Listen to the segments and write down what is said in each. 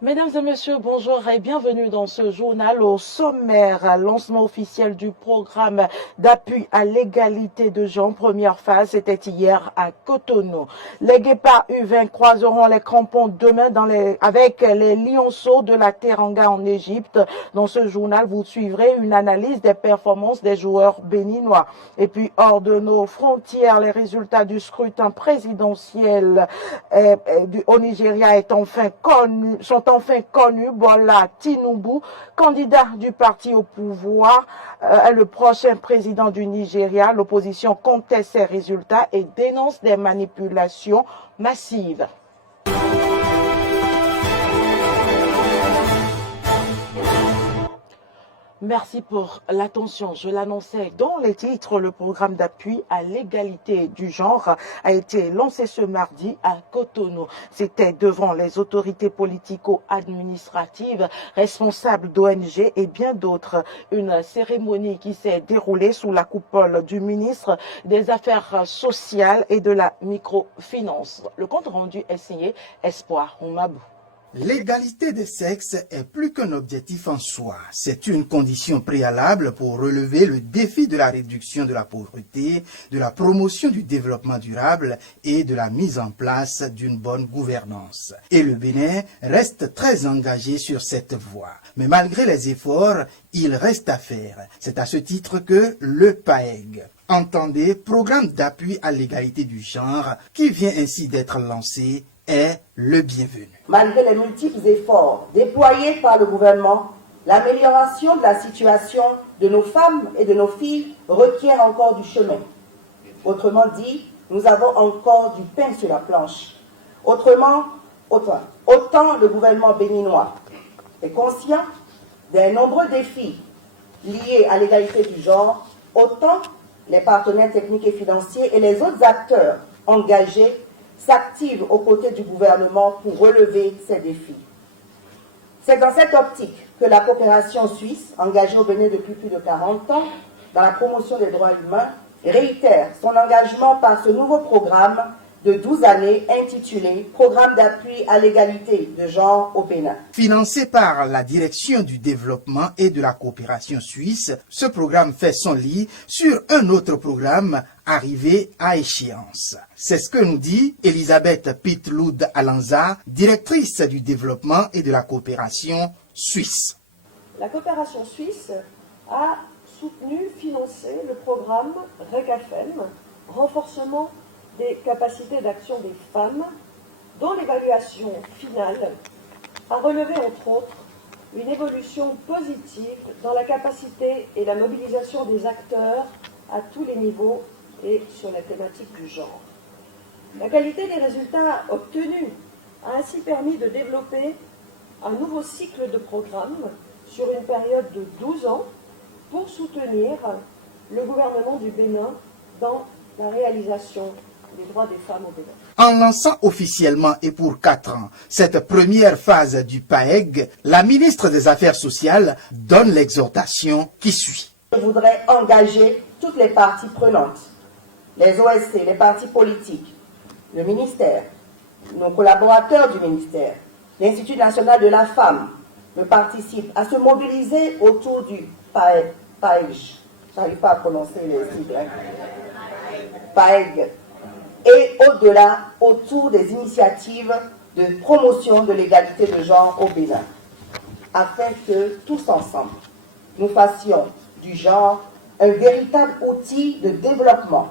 Mesdames et messieurs, bonjour et bienvenue dans ce journal. Au sommaire, lancement officiel du programme d'appui à l'égalité de genre. Première phase, c'était hier à Cotonou. Les guépards U20 croiseront les crampons demain avec les lionceaux de la Teranga en Égypte. Dans ce journal, vous suivrez une analyse des performances des joueurs béninois. Et puis, hors de nos frontières, les résultats du scrutin présidentiel au Nigeria sont enfin connus. Bola Tinubu, candidat du parti au pouvoir, est le prochain président du Nigeria. L'opposition conteste ces résultats et dénonce des manipulations massives. Merci pour l'attention. Je l'annonçais dans les titres, le programme d'appui à l'égalité du genre a été lancé ce mardi à Cotonou. C'était devant les autorités politico-administratives, responsables d'ONG et bien d'autres. Une cérémonie qui s'est déroulée sous la coupole du ministre des Affaires sociales et de la microfinance. Le compte rendu est signé Espoir Oumabou. L'égalité des sexes est plus qu'un objectif en soi. C'est une condition préalable pour relever le défi de la réduction de la pauvreté, de la promotion du développement durable et de la mise en place d'une bonne gouvernance. Et le Bénin reste très engagé sur cette voie. Mais malgré les efforts, il reste à faire. C'est à ce titre que le PAEG, entendez, Programme d'appui à l'égalité du genre, qui vient ainsi d'être lancé, est le bienvenu. Malgré les multiples efforts déployés par le gouvernement, l'amélioration de la situation de nos femmes et de nos filles requiert encore du chemin. Autrement dit, nous avons encore du pain sur la planche. Autant le gouvernement béninois est conscient des nombreux défis liés à l'égalité du genre, autant les partenaires techniques et financiers et les autres acteurs engagés s'activent aux côtés du gouvernement pour relever ces défis. C'est dans cette optique que la coopération suisse, engagée au Bénin depuis plus de 40 ans dans la promotion des droits humains, réitère son engagement par ce nouveau programme de 12 années intitulé « Programme d'appui à l'égalité de genre au Bénin ». Financé par la Direction du développement et de la coopération suisse, ce programme fait son lit sur un autre programme arrivé à échéance. C'est ce que nous dit Elisabeth Pitloud Alanza, directrice du développement et de la coopération suisse. La coopération suisse a soutenu, financé le programme RECAFEM, renforcement des capacités d'action des femmes, dont l'évaluation finale a relevé entre autres une évolution positive dans la capacité et la mobilisation des acteurs à tous les niveaux et sur la thématique du genre. La qualité des résultats obtenus a ainsi permis de développer un nouveau cycle de programmes sur une période de 12 ans pour soutenir le gouvernement du Bénin dans la réalisation des droits des femmes au Bénin. En lançant officiellement et pour 4 ans cette première phase du PAEG, la ministre des Affaires sociales donne l'exhortation qui suit. Je voudrais engager toutes les parties prenantes, les OSC, les partis politiques, le ministère, nos collaborateurs du ministère, l'Institut national de la femme, me participent à se mobiliser autour du PAEG. Je n'arrive pas à prononcer les sigles. PAEG. Et au-delà, autour des initiatives de promotion de l'égalité de genre au Bénin, afin que tous ensemble, nous fassions du genre un véritable outil de développement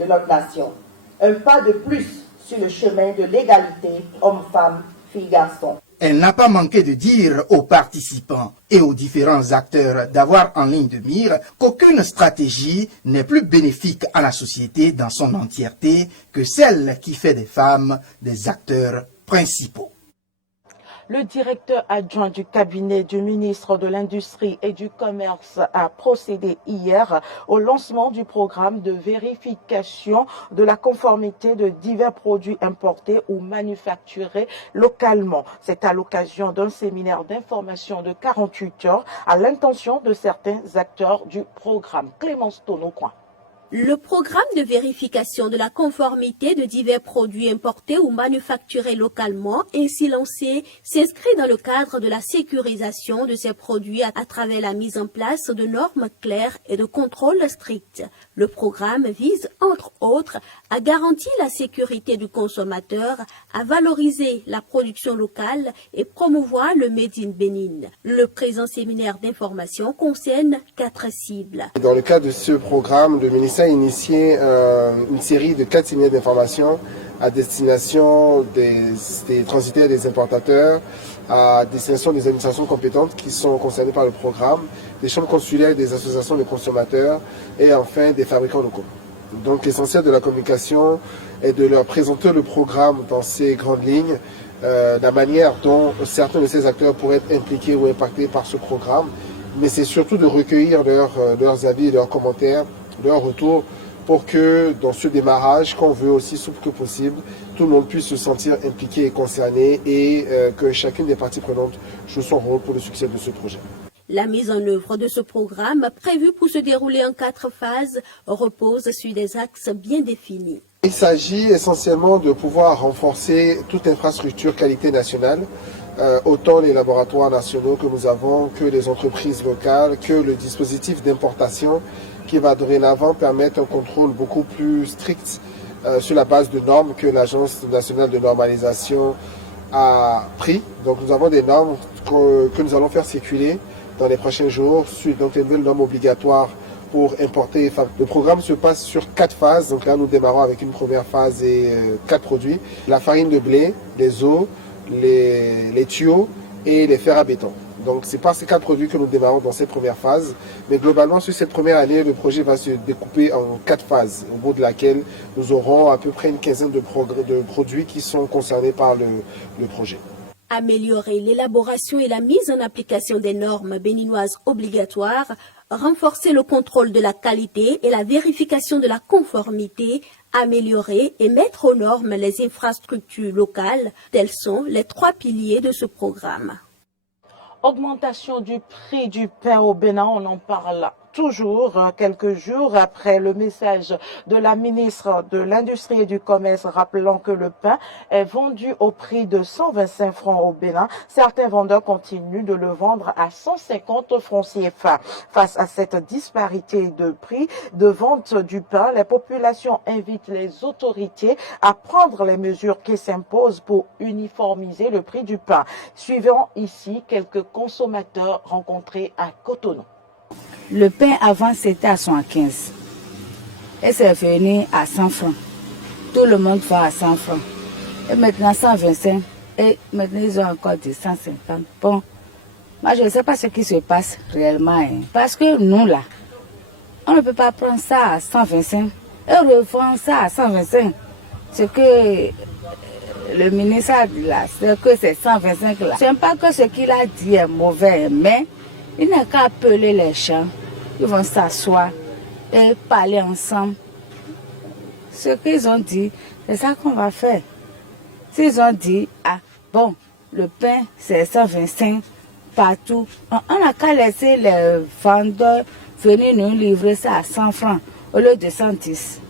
de notre nation, un pas de plus sur le chemin de l'égalité homme-femme, fille-garçon. Elle n'a pas manqué de dire aux participants et aux différents acteurs d'avoir en ligne de mire qu'aucune stratégie n'est plus bénéfique à la société dans son entièreté que celle qui fait des femmes des acteurs principaux. Le directeur adjoint du cabinet du ministre de l'Industrie et du Commerce a procédé hier au lancement du programme de vérification de la conformité de divers produits importés ou manufacturés localement. C'est à l'occasion d'un séminaire d'information de 48 heures à l'intention de certains acteurs du programme. Clémence Tonocoin. Le programme de vérification de la conformité de divers produits importés ou manufacturés localement ainsi lancé s'inscrit dans le cadre de la sécurisation de ces produits à travers la mise en place de normes claires et de contrôles stricts. Le programme vise, entre autres, à garantir la sécurité du consommateur, à valoriser la production locale et promouvoir le Made in Bénin. Le présent séminaire d'information concerne 4 cibles. Dans le cadre de ce programme, le ministère a initié une série de 4 séminaires d'information à destination des transitaires et des importateurs, à destination des administrations compétentes qui sont concernées par le programme, des chambres consulaires et des associations de consommateurs et enfin des fabricants locaux. Donc l'essentiel de la communication est de leur présenter le programme dans ses grandes lignes, la manière dont certains de ces acteurs pourraient être impliqués ou impactés par ce programme, mais c'est surtout de recueillir leurs avis, leurs commentaires, leurs retours, pour que dans ce démarrage, qu'on veut aussi souple que possible, tout le monde puisse se sentir impliqué et concerné et que chacune des parties prenantes joue son rôle pour le succès de ce projet. La mise en œuvre de ce programme, prévu pour se dérouler en 4 phases, repose sur des axes bien définis. Il s'agit essentiellement de pouvoir renforcer toute infrastructure qualité nationale, autant les laboratoires nationaux que nous avons, que les entreprises locales, que le dispositif d'importation qui va dorénavant permettre un contrôle beaucoup plus strict sur la base de normes que l'Agence nationale de normalisation a pris. Donc nous avons des normes que nous allons faire circuler dans les prochains jours, donc les nouvelles normes obligatoires pour importer. Le programme se passe sur 4 phases. Donc là, nous démarrons avec une première phase et 4 produits. La farine de blé, les eaux, les tuyaux et les fers à béton. Donc c'est par ces 4 produits que nous démarrons dans cette première phase. Mais globalement, sur cette première année, le projet va se découper en 4 phases, au bout de laquelle nous aurons à peu près une quinzaine de produits qui sont concernés par le projet. Améliorer l'élaboration et la mise en application des normes béninoises obligatoires, renforcer le contrôle de la qualité et la vérification de la conformité, améliorer et mettre aux normes les infrastructures locales, tels sont les 3 piliers de ce programme. Augmentation du prix du pain au Bénin, on en parle toujours quelques jours après le message de la ministre de l'Industrie et du Commerce rappelant que le pain est vendu au prix de 125 francs au Bénin. Certains vendeurs continuent de le vendre à 150 francs CFA. Face à cette disparité de prix de vente du pain, les populations invitent les autorités à prendre les mesures qui s'imposent pour uniformiser le prix du pain. Suivons ici quelques consommateurs rencontrés à Cotonou. Le pain avant c'était à 115 et c'est venu à 100 francs. Tout le monde va à 100 francs. Et maintenant 125 et maintenant ils ont encore des 150. Bon, moi je ne sais pas ce qui se passe réellement. Parce que nous là, on ne peut pas prendre ça à 125 et revendre ça à 125. Ce que le ministre a dit là, c'est que c'est 125 là. Ce n'est pas que ce qu'il a dit est mauvais, mais il n'a qu'à appeler les gens, ils vont s'asseoir et parler ensemble. Ce qu'ils ont dit, c'est ça qu'on va faire. S'ils ont dit, ah bon, le pain c'est 125 partout, on n'a qu'à laisser les vendeurs venir nous livrer ça à 100 francs au lieu de 110.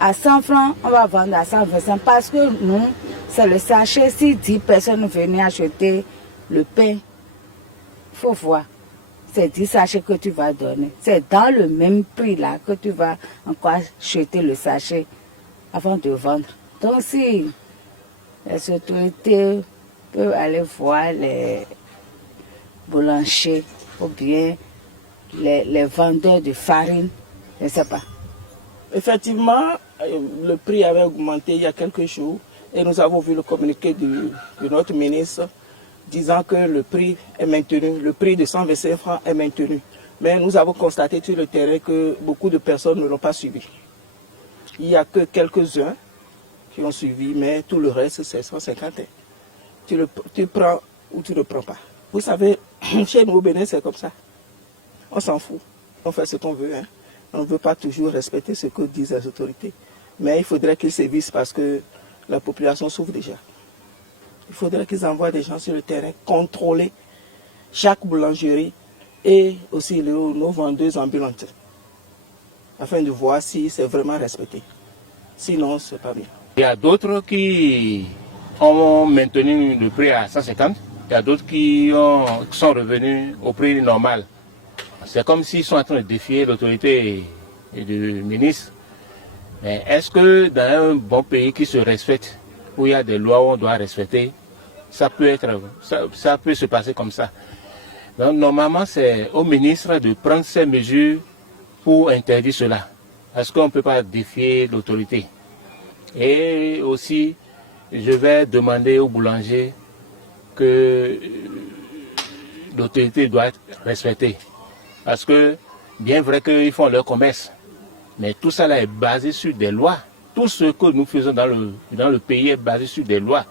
À 100 francs, on va vendre à 125 parce que nous, c'est le sachet. Si 10 personnes venaient acheter le pain, il faut voir, c'est 10 sachets que tu vas donner. C'est dans le même prix là que tu vas encore acheter le sachet avant de vendre. Donc si les autorités peuvent aller voir les boulangers ou bien les vendeurs de farine, je ne sais pas. Effectivement, le prix avait augmenté il y a quelques jours et nous avons vu le communiqué de notre ministre disant que le prix est maintenu, le prix de 125 francs est maintenu. Mais nous avons constaté sur le terrain que beaucoup de personnes ne l'ont pas suivi. Il n'y a que quelques-uns qui ont suivi, mais tout le reste, c'est 150. Tu prends ou tu ne prends pas. Vous savez, chez nous au Bénin, c'est comme ça. On s'en fout. On fait ce qu'on veut. Hein. On ne veut pas toujours respecter ce que disent les autorités. Mais il faudrait qu'ils sévissent parce que la population souffre déjà. Il faudrait qu'ils envoient des gens sur le terrain, contrôler chaque boulangerie et aussi nos vendeuses ambulantes. afin de voir si c'est vraiment respecté. Sinon, c'est pas bien. Il y a d'autres qui ont maintenu le prix à 150. Il y a d'autres qui sont revenus au prix normal. C'est comme s'ils sont en train de défier l'autorité du ministre. Mais est-ce que dans un bon pays qui se respecte, où il y a des lois où on doit respecter, ça peut se passer comme ça? Donc normalement, c'est au ministre de prendre ces mesures pour interdire cela. Parce qu'on ne peut pas défier l'autorité. Et aussi, je vais demander au boulanger que l'autorité doit être respectée. Parce que, bien vrai qu'ils font leur commerce, mais tout ça là est basé sur des lois. Tout ce que nous faisons dans le pays est basé sur des lois.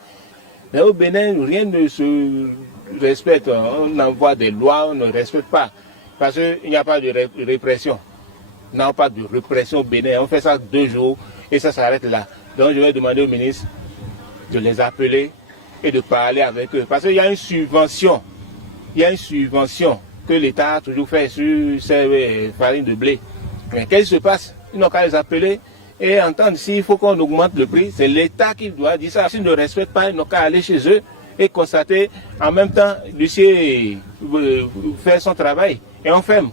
Mais au Bénin, rien ne se respecte. On envoie des lois, on ne respecte pas. Parce qu'il n'y a pas de répression. Non, pas de répression au Bénin. On fait ça 2 jours et ça s'arrête là. Donc je vais demander au ministre de les appeler et de parler avec eux. Parce qu'il y a une subvention. Il y a une subvention que l'État a toujours fait sur ces farines de blé. Mais qu'est-ce qui se passe? Ils n'ont qu'à les appeler et entendre s'il faut qu'on augmente le prix. C'est l'État qui doit dire ça. S'ils ne respectent pas, ils n'ont qu'à aller chez eux et constater en même temps l'huissier faire son travail. Et on ferme.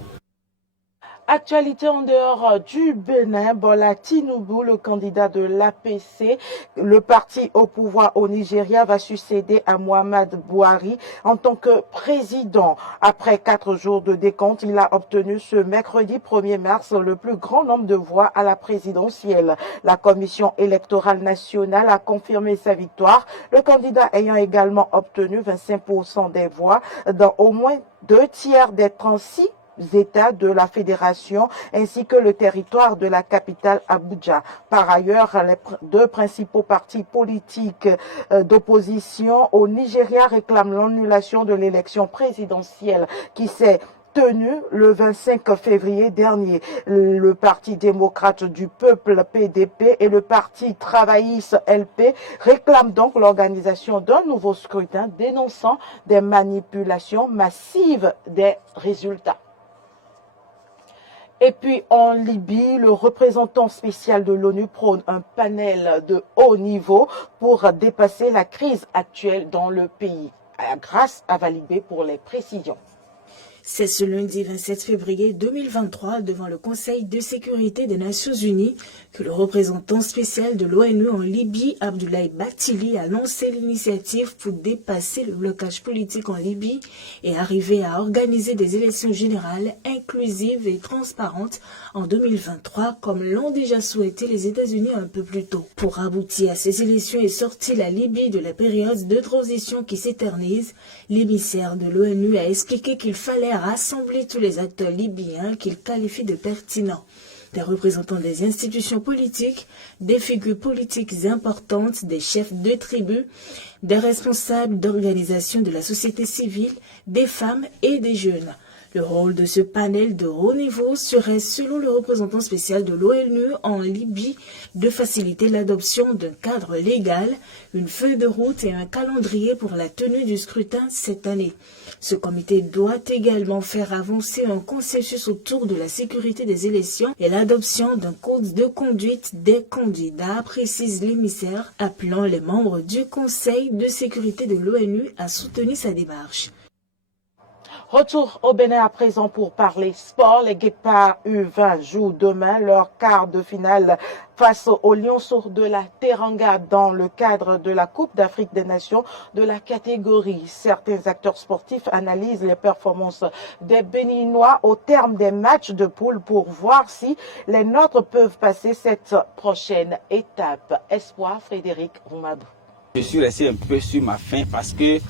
Actualité en dehors du Bénin, Bola Tinubu, le candidat de l'APC, le parti au pouvoir au Nigeria, va succéder à Muhammad Buhari en tant que président. Après 4 jours de décompte, il a obtenu ce mercredi 1er mars le plus grand nombre de voix à la présidentielle. La Commission électorale nationale a confirmé sa victoire, le candidat ayant également obtenu 25% des voix dans au moins 2/3 des 36 États de la fédération ainsi que le territoire de la capitale Abuja. Par ailleurs, les 2 principaux partis politiques d'opposition au Nigeria réclament l'annulation de l'élection présidentielle qui s'est tenue le 25 février dernier. Le Parti démocrate du peuple PDP et le Parti travailliste LP réclament donc l'organisation d'un nouveau scrutin dénonçant des manipulations massives des résultats. Et puis en Libye, le représentant spécial de l'ONU prône un panel de haut niveau pour dépasser la crise actuelle dans le pays. Grâce à Valibé pour les précisions. C'est ce lundi 27 février 2023, devant le Conseil de sécurité des Nations Unies, que le représentant spécial de l'ONU en Libye, Abdoulaye Bathily, a lancé l'initiative pour dépasser le blocage politique en Libye et arriver à organiser des élections générales inclusives et transparentes en 2023, comme l'ont déjà souhaité les États-Unis un peu plus tôt. Pour aboutir à ces élections et sortir la Libye de la période de transition qui s'éternise, l'émissaire de l'ONU a expliqué qu'il fallait rassembler tous les acteurs libyens qu'il qualifie de pertinents. Des représentants des institutions politiques, des figures politiques importantes, des chefs de tribus, des responsables d'organisations de la société civile, des femmes et des jeunes. Le rôle de ce panel de haut niveau serait, selon le représentant spécial de l'ONU en Libye, de faciliter l'adoption d'un cadre légal, une feuille de route et un calendrier pour la tenue du scrutin cette année. Ce comité doit également faire avancer un consensus autour de la sécurité des élections et l'adoption d'un code de conduite des candidats, précise l'émissaire, appelant les membres du Conseil de sécurité de l'ONU à soutenir sa démarche. Retour au Bénin à présent pour parler sport. Les Guépards U20 jouent demain leur quart de finale face aux Lionceaux de la Teranga dans le cadre de la Coupe d'Afrique des Nations de la catégorie. Certains acteurs sportifs analysent les performances des Béninois au terme des matchs de poule pour voir si les nôtres peuvent passer cette prochaine étape. Espoir, Frédéric Roumadou. Je suis resté un peu sur ma faim parce que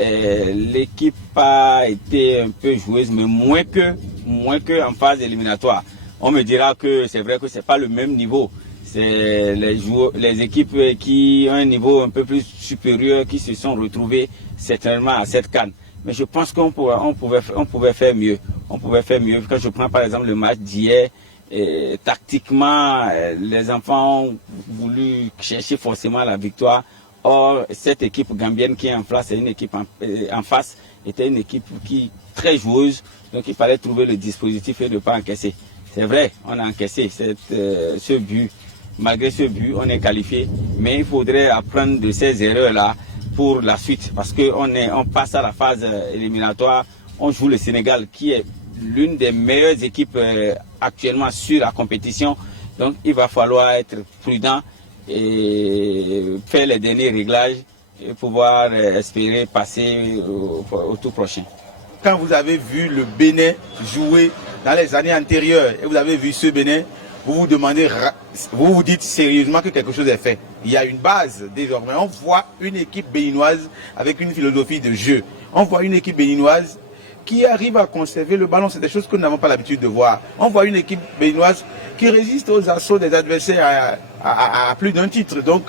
l'équipe a été un peu joueuse, mais moins que en phase éliminatoire. On me dira que c'est vrai que c'est pas le même niveau. C'est les équipes qui ont un niveau un peu plus supérieur qui se sont retrouvées certainement à cette CAN. Mais je pense qu'on pouvait faire mieux. On pouvait faire mieux. Quand je prends par exemple le match d'hier, tactiquement, les enfants ont voulu chercher forcément la victoire. Or, cette équipe gambienne qui est en face, une équipe en était une équipe qui très joueuse, donc il fallait trouver le dispositif et ne pas encaisser. c'est vrai, on a encaissé ce but. Malgré ce but, on est qualifié, mais il faudrait apprendre de ces erreurs-là pour la suite, parce qu'on passe à la phase éliminatoire, on joue le Sénégal, qui est l'une des meilleures équipes actuellement sur la compétition, donc il va falloir être prudent et faire les derniers réglages et pouvoir espérer passer au tour prochain. Quand vous avez vu le Bénin jouer dans les années antérieures et vous avez vu ce Bénin, vous vous dites sérieusement que quelque chose est fait. Il y a une base désormais. On voit une équipe béninoise avec une philosophie de jeu. On voit une équipe béninoise qui arrive à conserver le ballon. C'est des choses que nous n'avons pas l'habitude de voir. On voit une équipe béninoise qui résiste aux assauts des adversaires à plus d'un titre. Donc,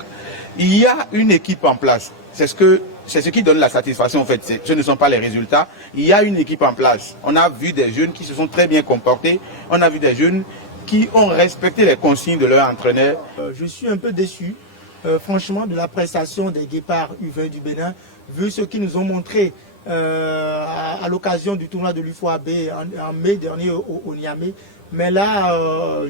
il y a une équipe en place. C'est ce qui donne la satisfaction en fait. Ce ne sont pas les résultats. Il y a une équipe en place. On a vu des jeunes qui se sont très bien comportés. On a vu des jeunes qui ont respecté les consignes de leur entraîneur. Je suis un peu déçu, franchement, de la prestation des Guépards U20 du Bénin, vu ce qu'ils nous ont montré à l'occasion du tournoi de l'UFOAB en mai dernier au Niamey. Mais là,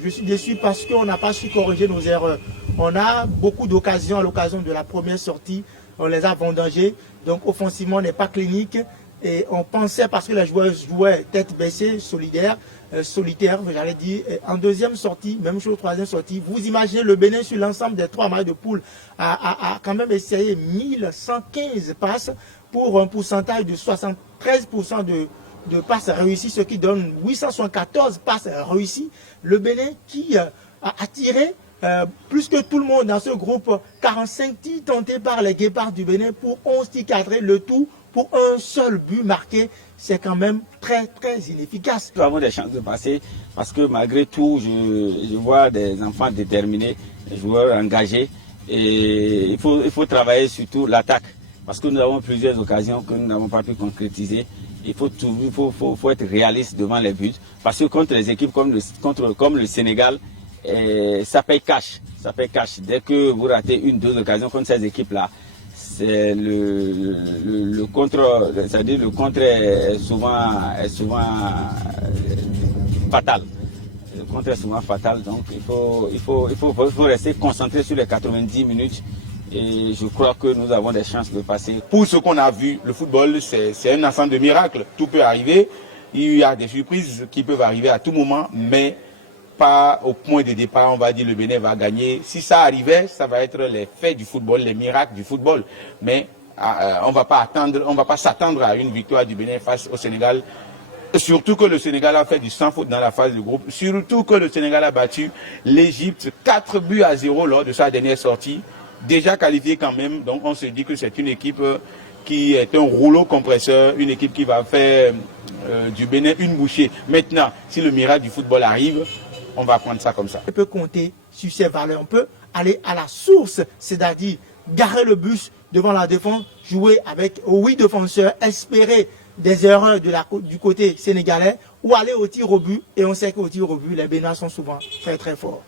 je suis déçu parce qu'on n'a pas su corriger nos erreurs. On a beaucoup d'occasions à l'occasion de la première sortie, on les a vendangées, donc offensivement on n'est pas clinique. Et on pensait, parce que les joueurs jouaient tête baissée, solitaire, j'allais dire. En deuxième sortie, même chose, troisième sortie, vous imaginez le Bénin sur l'ensemble des 3 matchs de poule a quand même essayé 1115 passes pour un pourcentage de 73% de passes réussies, ce qui donne 874 passes réussies. Le Bénin qui a tiré plus que tout le monde dans ce groupe, 45 tirs tentés par les Guépards du Bénin pour 11 tirs cadrés, le tout pour un seul but marqué, c'est quand même très très inefficace. Nous avons des chances de passer parce que malgré tout, je vois des enfants déterminés, des joueurs engagés et il faut travailler surtout l'attaque parce que nous avons plusieurs occasions que nous n'avons pas pu concrétiser. Il faut être réaliste devant les buts parce que contre les équipes comme le Sénégal, ça paye cash. Ça paye cash. Dès que vous ratez 1-2 occasions contre ces équipes-là, c'est le contre, c'est-à-dire le contre est souvent fatal. Le contre est souvent fatal, donc il faut rester concentré sur les 90 minutes. Et je crois que nous avons des chances de passer. Pour ce qu'on a vu, le football, c'est un ensemble de miracles. Tout peut arriver. Il y a des surprises qui peuvent arriver à tout moment, mais pas au point de départ, on va dire le Bénin va gagner. Si ça arrivait, ça va être les faits du football, les miracles du football. Mais on va pas s'attendre à une victoire du Bénin face au Sénégal. Surtout que le Sénégal a fait du sans faute dans la phase de groupe. Surtout que le Sénégal a battu l'Égypte 4-0 lors de sa dernière sortie. Déjà qualifié quand même, donc on se dit que c'est une équipe qui est un rouleau compresseur, une équipe qui va faire du Bénin une bouchée. Maintenant, si le miracle du football arrive, on va prendre ça comme ça. On peut compter sur ces valeurs, on peut aller à la source, c'est-à-dire garer le bus devant la défense, jouer avec 8 défenseurs, espérer des erreurs du côté sénégalais ou aller au tir au but. Et on sait qu'au tir au but, les Bénins sont souvent très très forts.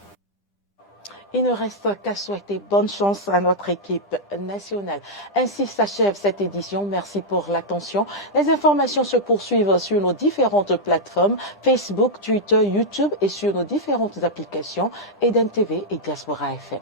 Il ne reste qu'à souhaiter bonne chance à notre équipe nationale. Ainsi s'achève cette édition. Merci pour l'attention. Les informations se poursuivent sur nos différentes plateformes, Facebook, Twitter, YouTube et sur nos différentes applications, Eden TV et Diaspora FM.